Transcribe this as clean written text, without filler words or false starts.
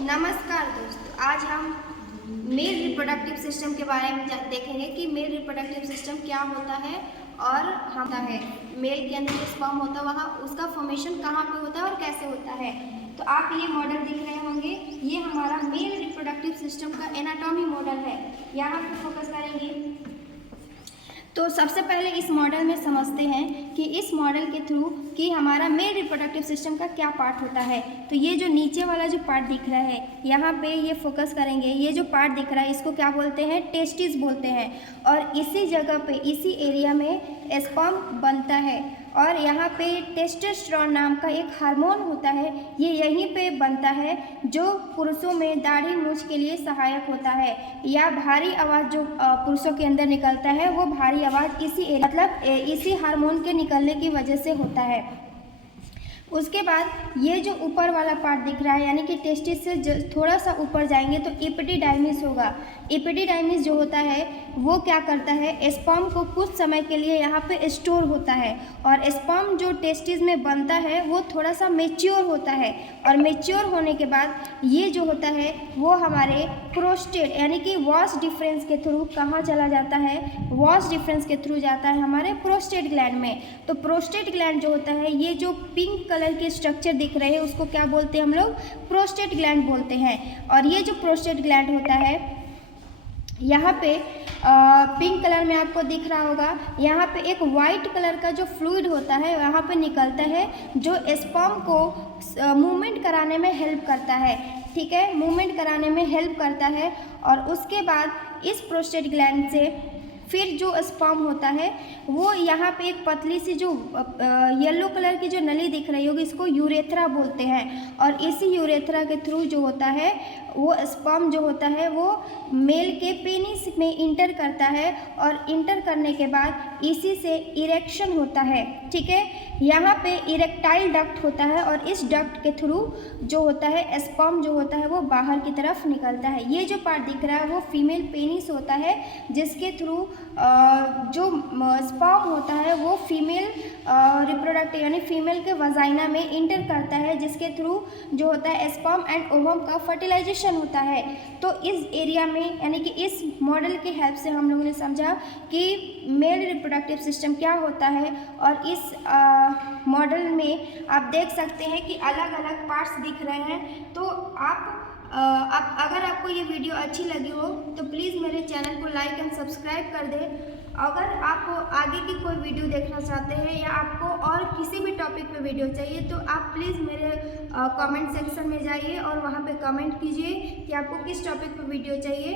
नमस्कार दोस्तों, आज हम मेल रिप्रोडक्टिव सिस्टम के बारे में देखेंगे कि मेल रिप्रोडक्टिव सिस्टम क्या होता है और होता है मेल के अंदर जो स्पर्म होता है वहाँ उसका फॉर्मेशन कहाँ पे होता है और कैसे होता है। तो आप ये मॉडल दिख रहे होंगे, ये हमारा मेल रिप्रोडक्टिव सिस्टम का एनाटॉमी मॉडल है। यहाँ पे फोकस करेंगे तो सबसे पहले इस मॉडल में समझते हैं कि इस मॉडल के थ्रू कि हमारा मेल रिप्रोडक्टिव सिस्टम का क्या पार्ट होता है। तो ये जो नीचे वाला जो पार्ट दिख रहा है, यहाँ पे ये फोकस करेंगे, ये जो पार्ट दिख रहा है इसको क्या बोलते हैं, टेस्टिस बोलते हैं। और इसी जगह पे इसी एरिया में स्पर्म बनता है और यहाँ पे टेस्टोस्टेरोन नाम का एक हार्मोन होता है, ये यहीं पे बनता है जो पुरुषों में दाढ़ी मूंछ के लिए सहायक होता है। या भारी आवाज़ जो पुरुषों के अंदर निकलता है वो भारी आवाज़ इसी हार्मोन के निकलने की वजह से होता है। उसके बाद ये जो ऊपर वाला पार्ट दिख रहा है यानी कि टेस्टिस से थोड़ा सा ऊपर जाएंगे तो एपिडिडाइमिस होगा। एपिडिडाइमिस जो होता है वो क्या करता है, स्पर्म को कुछ समय के लिए यहाँ पे स्टोर होता है और स्पर्म जो टेस्टिस में बनता है वो थोड़ा सा मेच्योर होता है और मेच्योर होने के बाद ये जो होता है वो हमारे प्रोस्टेट यानी कि वॉश डिफरेंस के थ्रू कहाँ चला जाता है, वॉश डिफरेंस के थ्रू जाता है हमारे प्रोस्टेट ग्लैंड में। तो प्रोस्टेट ग्लैंड जो होता है, ये जो पिंक कलर के स्ट्रक्चर दिख रहे हैं उसको क्या बोलते हैं हम लोग, प्रोस्टेट ग्लैंड बोलते हैं। और ये जो प्रोस्टेट ग्लैंड होता है यहाँ पे पिंक कलर में आपको दिख रहा होगा, यहाँ पे एक वाइट कलर का जो फ्लूइड होता है यहाँ पे निकलता है जो स्पर्म को मूवमेंट कराने में हेल्प करता है। ठीक है, मूवमेंट कराने में हेल्प करता है। और उसके बाद इस प्रोस्टेट ग्लैंड से फिर जो स्पर्म होता है वो यहाँ पे एक पतली सी जो येलो कलर की जो नली दिख रही होगी इसको यूरेथ्रा बोलते हैं। और इसी यूरेथ्रा के थ्रू जो होता है वो स्पर्म जो होता है वो मेल के पेनिस में इंटर करता है और इंटर करने के बाद इसी से इरेक्शन होता है। ठीक है, यहाँ पे इरेक्टाइल डक्ट होता है और इस डक्ट के थ्रू जो होता है स्पर्म जो होता है वो बाहर की तरफ निकलता है। ये जो पार्ट दिख रहा है वो फीमेल पेनिस होता है जिसके थ्रू जो स्पर्म होता है वो फीमेल रिप्रोडक्टिव यानी फीमेल के वजाइना में इंटर करता है जिसके थ्रू जो होता है स्पर्म एंड ओवम का फर्टिलाइजेशन होता है। तो इस एरिया में यानी कि इस मॉडल की हेल्प से हम लोगों ने समझा कि मेल रिप्रोडक्टिव सिस्टम क्या होता है। और इस मॉडल में आप देख सकते हैं कि अलग अलग पार्ट्स दिख रहे हैं। तो अगर आपको ये वीडियो अच्छी लगी हो तो प्लीज़ मेरे चैनल को लाइक एंड सब्सक्राइब कर दें। अगर आप आगे की कोई वीडियो देखना चाहते हैं या आपको और किसी भी टॉपिक पे वीडियो चाहिए तो आप प्लीज़ मेरे कमेंट सेक्शन में जाइए और वहाँ पे कमेंट कीजिए कि आपको किस टॉपिक पे वीडियो चाहिए।